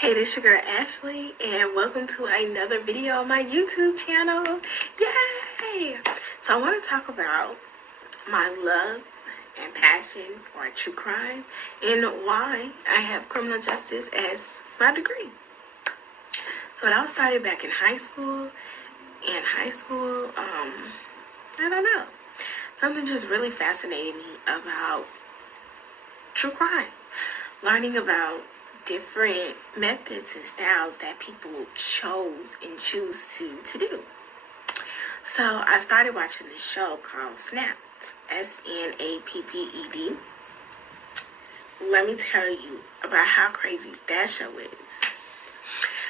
Hey, this is your girl Ashley, and welcome to another video on my YouTube channel. Yay! So I want to talk about my love and passion for true crime and why I have criminal justice as my degree. So it all started back in high school. In high school, I don't know. Something just really fascinated me about true crime. Learning about different methods and styles that people chose and choose to do. So I started watching this show called Snapped, Snapped. Let me tell you about how crazy that show is.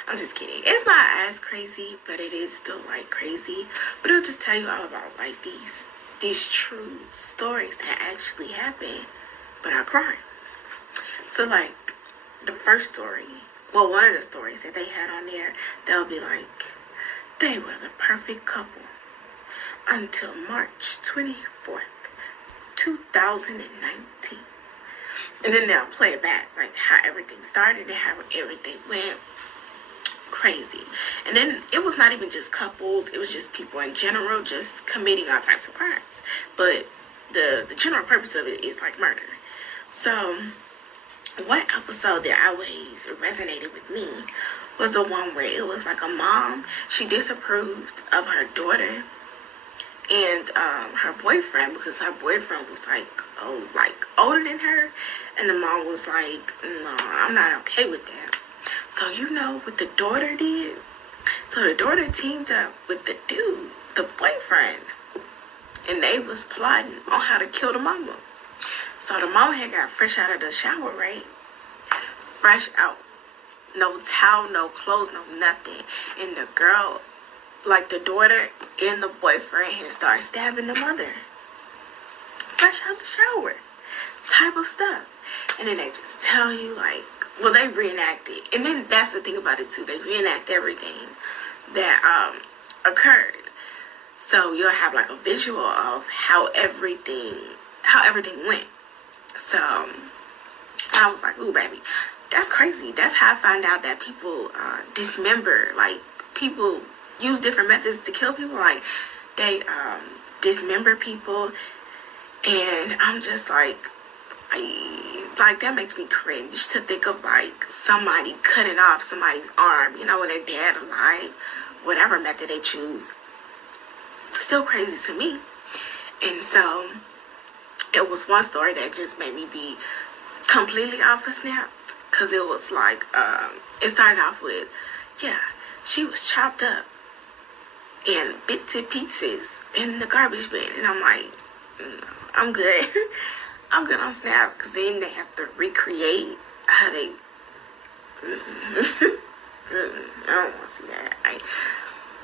I'm just kidding. It's not as crazy, but it is still like crazy. But it'll just tell you all about like these true stories that actually happen, but are crimes. So like the first story, well, one of the stories that they had on there, they'll be like, they were the perfect couple until March 24th, 2019. And then they'll play it back, like how everything started and how everything went crazy. And then it was not even just couples, it was just people in general just committing all types of crimes. But the general purpose of it is like murder. So one episode that always resonated with me was the one where it was like a mom. She disapproved of her daughter and her boyfriend because her boyfriend was like older than her, and the mom was like, no, I'm not okay with that. So you know what the daughter did? So the daughter teamed up with the dude, the boyfriend, and they was plotting on how to kill the mama. So the mama had got fresh out of the shower, right? Fresh out. No towel, no clothes, no nothing. And the girl, like the daughter and the boyfriend, had started stabbing the mother. Fresh out the shower. Type of stuff. And then they just tell you, like, well, they reenact it. And then that's the thing about it, too. They reenact everything that occurred. So you'll have, like, a visual of how everything went. So I was like, ooh, baby, that's crazy. That's how I found out that people dismember. Like, people use different methods to kill people. Like, they dismember people. And I'm just like, that makes me cringe to think of, like, somebody cutting off somebody's arm, you know, when they're dead, alive, whatever method they choose. Still crazy to me. And so it was one story that just made me be completely off of Snapped, because it was like, it started off with, yeah, she was chopped up in bits and pieces in the garbage bin, and I'm like, no, I'm good. I'm good on Snap, because then they have to recreate how they, I don't want to see that.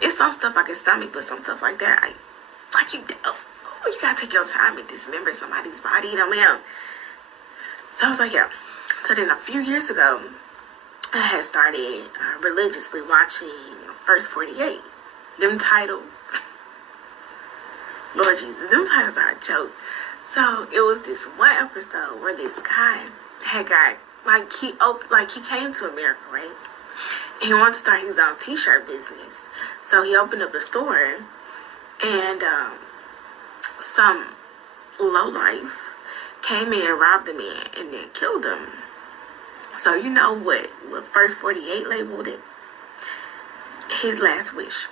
It's some stuff I can stomach, but some stuff like that, you gotta take your time and dismember somebody's body, you know, man. So I was like, yeah. So then a few years ago, I had started religiously watching First 48. Them titles, Lord Jesus, them titles are a joke. So it was this one episode where this guy had got, he came to America, right? And he wanted to start his own t-shirt business. So he opened up a store, and some lowlife came in, robbed the man, and then killed him. So you know what First 48 labeled it? His last wish.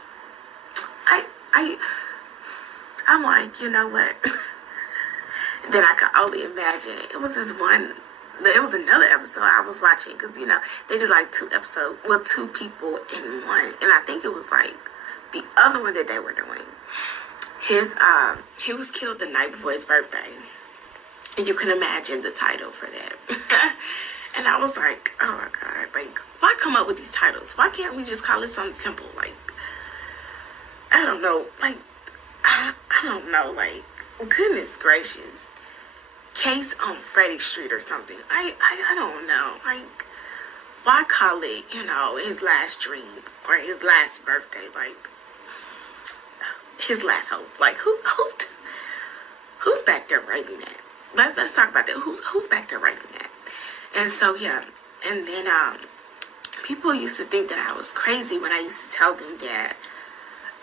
I'm like, you know what? Then I could only imagine. It was another episode I was watching, because, you know, they do like two people in one. And I think it was like the other one that they were doing. He was killed the night before his birthday. And you can imagine the title for that. And I was like, oh my God, like, why come up with these titles? Why can't we just call it something simple? Like, I don't know, like, I don't know, like, goodness gracious. Case on Freddie Street or something. I don't know. Like, why call it, you know, his last dream or his last birthday? Like, his last hope. Like, who's back there writing that? Let's talk about that. Who's back there writing that? And so, yeah. And then people used to think that I was crazy when I used to tell them that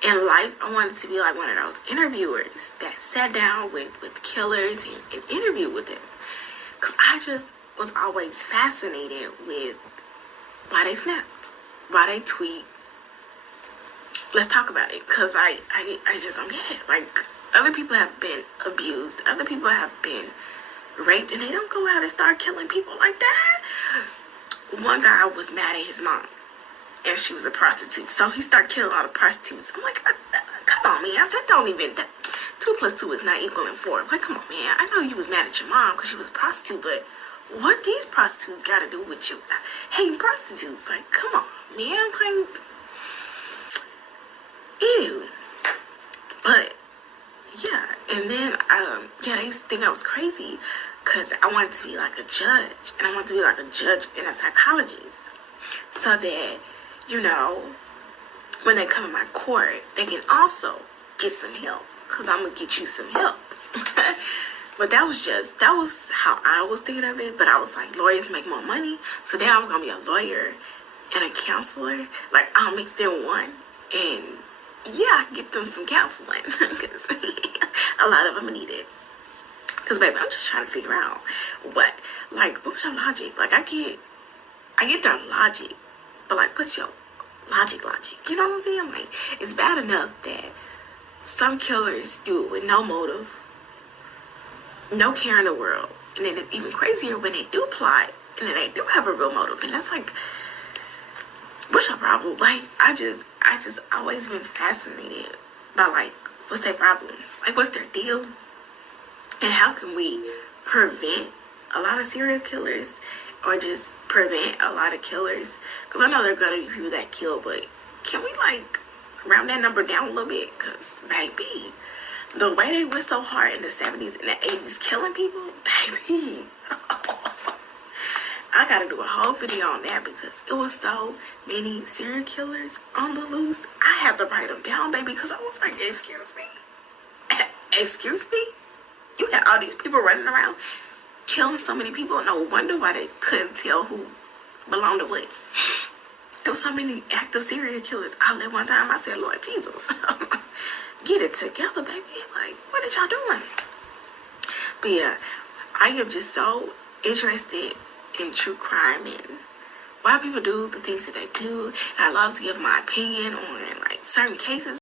in life I wanted to be like one of those interviewers that sat down with killers and interviewed with them. Because I just was always fascinated with why they snapped, why they tweet. Let's talk about it, because I just don't get it. Like, other people have been abused, other people have been raped, and they don't go out and start killing people like that. One guy was mad at his mom, and she was a prostitute, so he started killing all the prostitutes. I'm like, come on, man, that don't even, 2 plus 2 is not equaling 4. Like, come on, man, I know you was mad at your mom because she was a prostitute, but what these prostitutes got to do with you hating prostitutes? Like, come on, man, like, ew. But yeah, and then they used to think I was crazy because I wanted to be like a judge, and I wanted to be like a judge and a psychologist, so that, you know, when they come in my court, they can also get some help, because I'm gonna get you some help. But that was how I was thinking of it. But I was like, lawyers make more money, so then I was gonna be a lawyer and a counselor. Like, I'll mix them one, and yeah, I can get them some counseling, because a lot of them need it. Because, baby, I'm just trying to figure out what's your logic? Like, I get their logic, but, like, what's your logic? You know what I'm saying? Like, it's bad enough that some killers do it with no motive, no care in the world. And then it's even crazier when they do plot, and then they do have a real motive. And that's like, what's your problem? Like, I just always been fascinated by, like, what's their problem? Like, what's their deal? And how can we prevent a lot of serial killers, or just prevent a lot of killers? Because I know there are going to be people that kill, but can we, like, round that number down a little bit? Because, baby, the way they went so hard in the 70s and the 80s killing people, baby, I got to do a whole video on that, because it was so many serial killers on the loose. I had to write them down, baby, because I was like, excuse me? Excuse me? You had all these people running around killing so many people. No wonder why they couldn't tell who belonged to what. There was so many active serial killers out there one time. I said, Lord Jesus, get it together, baby. Like, what is y'all doing? But yeah, I am just so interested in true crime and why people do the things that they do. And I love to give my opinion on, like, certain cases.